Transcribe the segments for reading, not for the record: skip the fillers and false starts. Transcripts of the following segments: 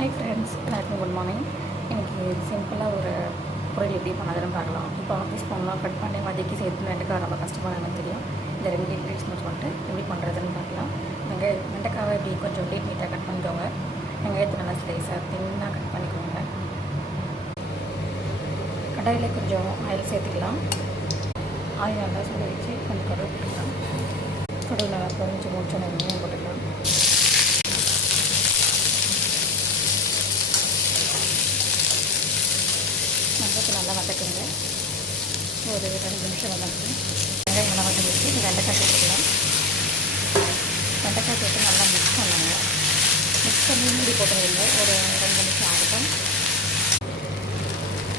Hi friends, எல்லாருக்கும் good morning. எனக்கு சிம்பிளாக ஒரு பொருள் எப்படி பண்ணாதுன்னு பார்க்கலாம். இப்போ ஆஃபீஸ் போகலாம், கட் பண்ணி வதக்கி சேர்த்து வெண்டைக்காய் ரொம்ப கஷ்டமாக எனக்கு தெரியும். இந்த 2 இன்க்ரீடியன்ஸ் மட்டும் வந்துட்டு எப்படி பண்ணுறதுன்னு பார்க்கலாம். வெண்டைக்காவை இப்படி கொஞ்சம் நீட்டாக கட் பண்ணிக்கோங்க. வெங்காயத்தை நல்லா ஸ்லைஸாக தின்னாக கட் பண்ணிக்கோங்க. கடாயில் கொஞ்சம் ஆயில் சேர்த்துக்கலாம். ஆயில் நல்லா சுட வச்சு கொஞ்சம் கடுகு போட்டுக்கலாம். கடுகு நல்லா பொரிஞ்சு முடிச்சோன்னு வெங்காயம் போட்டுக்கலாம். வெங்காயத்தை நல்லா வதக்குங்க. ஒரு 2 நிமிஷம் வதக்குங்க. வெங்காயம் நல்லா வதக்கிட்டு வெண்டைக்காய் சேர்த்துக்கலாம். வெண்டைக்காய் சேர்த்து நல்லா மிக்ஸ் பண்ணுங்க. மிக்ஸ் பண்ணி மூடி போட்டுருங்க. ஒரு 2 நிமிஷம் ஆகட்டும்.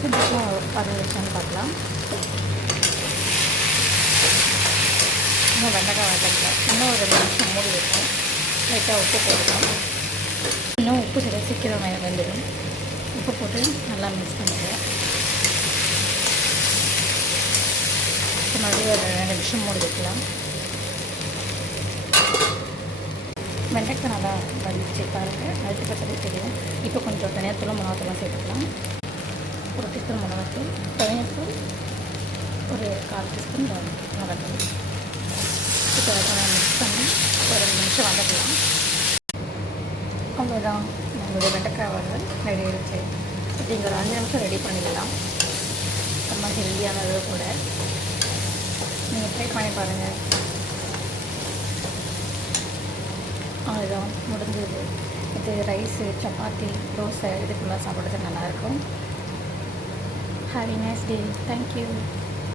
கொஞ்சம் 10 நிமிஷம்னு பார்க்கலாம். இன்னும் வெண்டைக்காய் வதக்கல. இன்னும் ஒரு 2 நிமிஷம் மூடி வைப்போம். லைட்டாக உப்பு போட்டுக்கலாம். இன்னும் உப்பு சீக்கிரம் வெந்துடும். உப்பு போட்டு நல்லா மிக்ஸ் பண்ணுங்கள். மறுபடியும் ஒரு 2 நிமிஷம் மூடி வைக்கலாம். வெண்டைக்காய் நல்லா வலிச்சு பாருங்கள். அழுத்து பச்சடி தெரியும். இப்போ கொஞ்சம் தனியாத்தூளும் மிளகாத்தூளும் சேர்த்துக்கலாம். ஒரு டீஸ்பூன் மிளகாத்தூள், தனியாத்தூள் ஒரு 1/4 டீஸ்பூன் மிளகாத்தூள். இப்போ கொஞ்சம் மிக்ஸ் பண்ணி ஒரு 2 நிமிஷம் வதக்கலாம். அவ்வளோதான், நம்மளுடைய வெண்டைக்காய் வறுவல் ரெடி ஆகிடுச்சு. இப்படி ஒரு 5 நிமிஷம் ரெடி பண்ணிடலாம். ரொம்ப ஹெல்தியானது கூட. நீங்கள் ட்ரை பண்ணி பாருங்கள். அவ்வளோதான், முடிஞ்சது. இது ரைஸு, சப்பாத்தி, தோசை இதுக்குள்ளே சாப்பிட்றது நல்லாயிருக்கும். Have a nice day. Thank you.